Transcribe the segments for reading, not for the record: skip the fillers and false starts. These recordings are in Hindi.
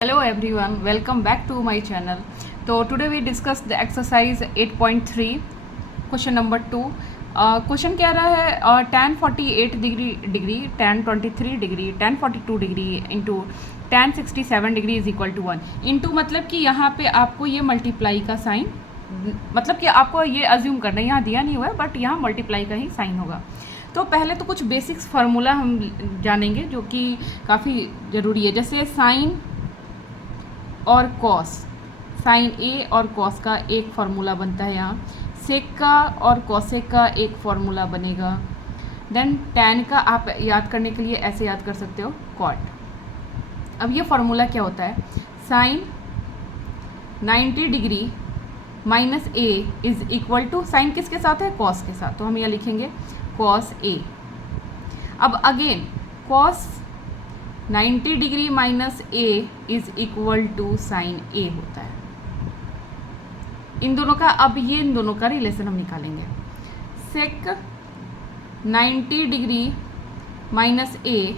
Hello everyone, welcome back to my channel. So today we discuss the exercise 8.3 question number 2. Question कह रहा है tan 48 degree tan 23 degree tan 42 degree into tan 67 degree is equal to 1. Into मतलब कि यहाँ पे आपको ये मल्टीप्लाई का साइन, मतलब कि आपको ये अज्यूम करना है, यहाँ दिया नहीं हुआ है बट यहाँ मल्टीप्लाई का ही साइन होगा. तो पहले तो कुछ बेसिक्स फार्मूला हम जानेंगे जो कि काफ़ी ज़रूरी है. जैसे साइन और कॉस, साइन ए और कॉस का एक फार्मूला बनता है. यहाँ सेक का और कॉसेक का एक फार्मूला बनेगा. देन टैन का आप याद करने के लिए ऐसे याद कर सकते हो कॉट. अब ये फार्मूला क्या होता है? Sine 90 degree minus A is equal to, sine किसके साथ है? कॉस के साथ. तो हम यहाँ लिखेंगे कॉस ए. अब again cos 90 degree minus A is equal to sine A होता है. इन दोनों का, अब ये इन दोनों का रिलेशन हम निकालेंगे. Sec 90 degree minus A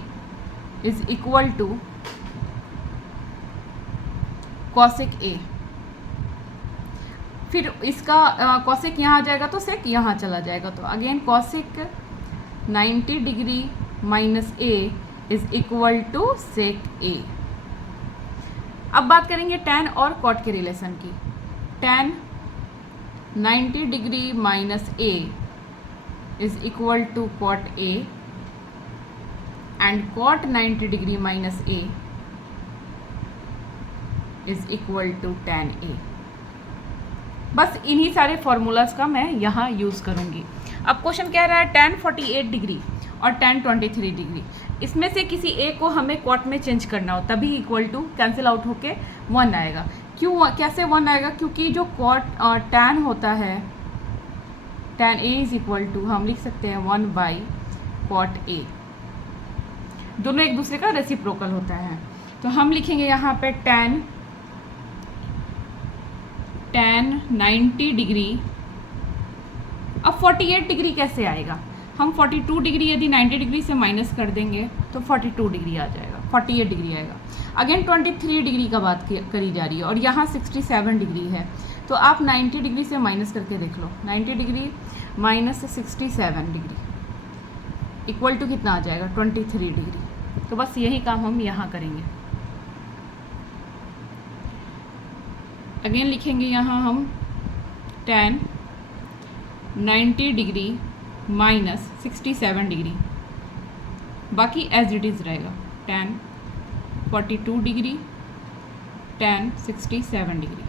is equal to cosec a. फिर इसका कॉसेक यहाँ आ जाएगा तो सेक यहाँ चला जाएगा. तो again cosec 90 degree minus A is equal to sec A. अब बात करेंगे टैन और कॉट के रिलेशन की. Tan 90 degree minus A is equal to cot A and cot 90 degree minus A is equal to tan A. बस इन्हीं सारे फॉर्मूलाज का मैं यहाँ यूज़ करूँगी. अब क्वेश्चन कह रहा है tan 48 डिग्री और tan 23 डिग्री, इसमें से किसी एक को हमें कॉट में चेंज करना हो, तभी इक्वल टू कैंसिल आउट होके 1 आएगा. क्यों, कैसे 1 आएगा? क्योंकि जो कॉट tan होता है, tan a is equal to हम लिख सकते हैं 1 बाई कॉट a. दोनों एक दूसरे का रेसिप्रोकल होता है. तो हम लिखेंगे यहाँ पे tan 90 डिग्री. अब 48 डिग्री कैसे आएगा? हम 42 डिग्री यदि 90 डिग्री से माइनस कर देंगे तो 42 डिग्री आ जाएगा, 48 डिग्री आएगा. अगेन 23 डिग्री का बात करी जा रही है और यहाँ 67 डिग्री है. तो आप 90 डिग्री से माइनस करके देख लो. 90 degree minus 67 degree equal to कितना आ जाएगा? 23 डिग्री. तो बस यही काम हम यहाँ करेंगे. अगेन लिखेंगे यहाँ हम tan 90 डिग्री माइनस 67 डिग्री, बाकी एज इट इज़ रहेगा. tan 42 degree tan 67 degree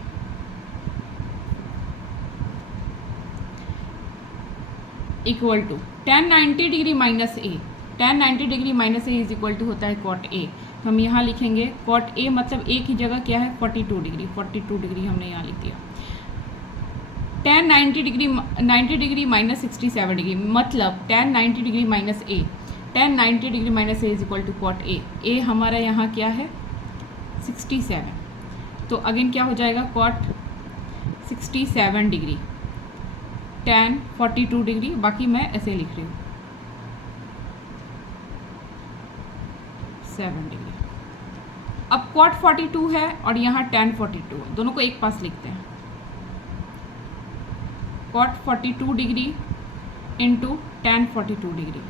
equal to tan 90 degree minus A. tan 90 degree minus A is equal to होता है कॉट ए. तो हम यहाँ लिखेंगे कॉट ए मतलब ए की जगह क्या है? 42 डिग्री. 42 डिग्री हमने यहाँ लिख दिया. tan 90 डिग्री माइनस 67 डिग्री मतलब tan 90 degree minus A. tan 90 degree minus A is equal to cot A. A हमारा यहाँ क्या है? 67. तो अगेन क्या हो जाएगा? कॉट 67 डिग्री tan 42 डिग्री, बाकी मैं ऐसे लिख रही हूँ 7 डिग्री. अब कॉट 42 है और यहाँ tan 42 है, दोनों को एक पास लिखते हैं. Cot 42 degree into tan 42 degree,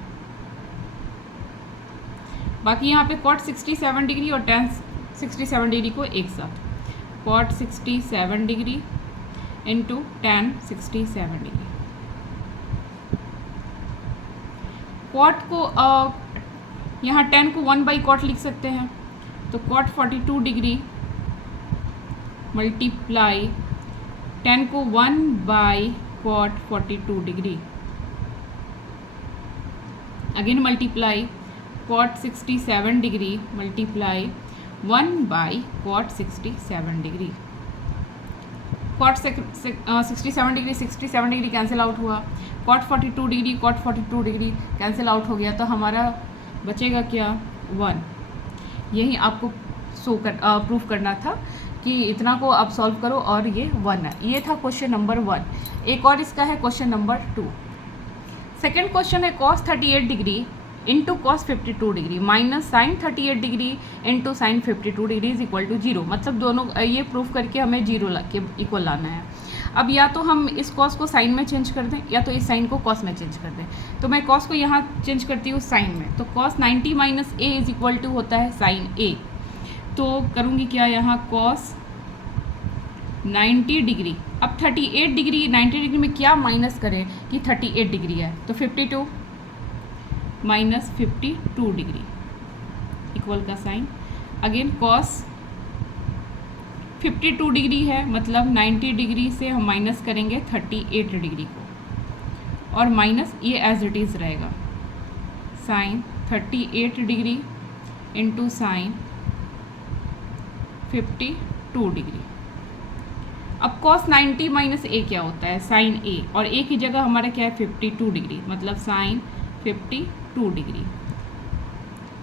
बाकी यहाँ पे कॉट 67 डिग्री और tan 67 डिग्री को एक साथ. Cot 67 degree into tan 67 degree. Cot को यहाँ tan को 1 बाई कॉट लिख सकते हैं. तो कॉट 42 डिग्री मल्टीप्लाई tan को 1 by cot 42 degree, again multiply cot 67 degree multiply 1 by cot 67 degree. Cot 67 degree 67 degree cancel out हुआ. Cot 42 degree cot 42 degree cancel out हो गया. तो हमारा बचेगा क्या? 1. यही आपको प्रूफ करना था कि इतना को आप सॉल्व करो और ये 1 है. ये था क्वेश्चन नंबर 1. एक और इसका है क्वेश्चन नंबर 2. सेकेंड क्वेश्चन है cos 38 degree into cos 52 degree minus sine 38 degree into sine 52 degree is equal to 0। मतलब दोनों ये प्रूफ करके हमें 0 ला के इक्वल लाना है। अब या तो हम इस कॉस को साइन में चेंज कर दें या तो इस साइन को कॉस में चेंज कर दें। तो मैं कॉस को यहाँ चेंज करती हूँ साइन में, तो cos 90 minus A is equal to होता है साइन ए। तो करूँगी क्या यहाँ कॉस 90 डिग्री, अब 38 डिग्री 90 डिग्री में क्या माइनस करें कि 38 डिग्री है, तो 52 माइनस 52 डिग्री इक्वल का साइन। अगेन कॉस 52 डिग्री है, मतलब 90 डिग्री से हम माइनस करेंगे 38 डिग्री को, और माइनस ये एज इट इज़ रहेगा sine 38 degree into sine 52 degree. अब कॉस 90 माइनस ए क्या होता है, साइन ए, और ए की जगह हमारा क्या है 52 डिग्री, मतलब sine 52 degree.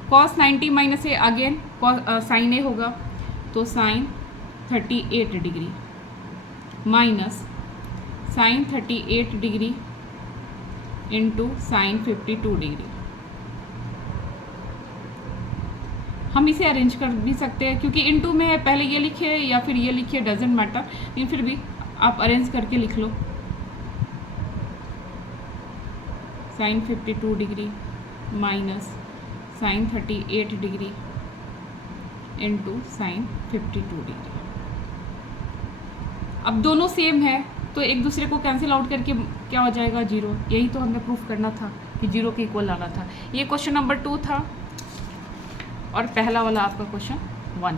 Cos 90 minus a again sine a होगा, तो sine 38 degree minus sine 38 degree into sine 52 degree. हम इसे अरेंज कर भी सकते हैं, क्योंकि इंटू में है, पहले ये लिखे या फिर ये लिखे डजेंट मैटर, लेकिन फिर भी आप अरेंज करके लिख लो। Sine 52 degree minus sine 38 degree into sine 52 degree. अब दोनों सेम है तो एक दूसरे को कैंसिल आउट करके क्या हो जाएगा 0। यही तो हमें प्रूफ करना था कि 0 के इक्वल लाना था। ये क्वेश्चन नंबर 2 था और पहला वाला आपका क्वेश्चन 1।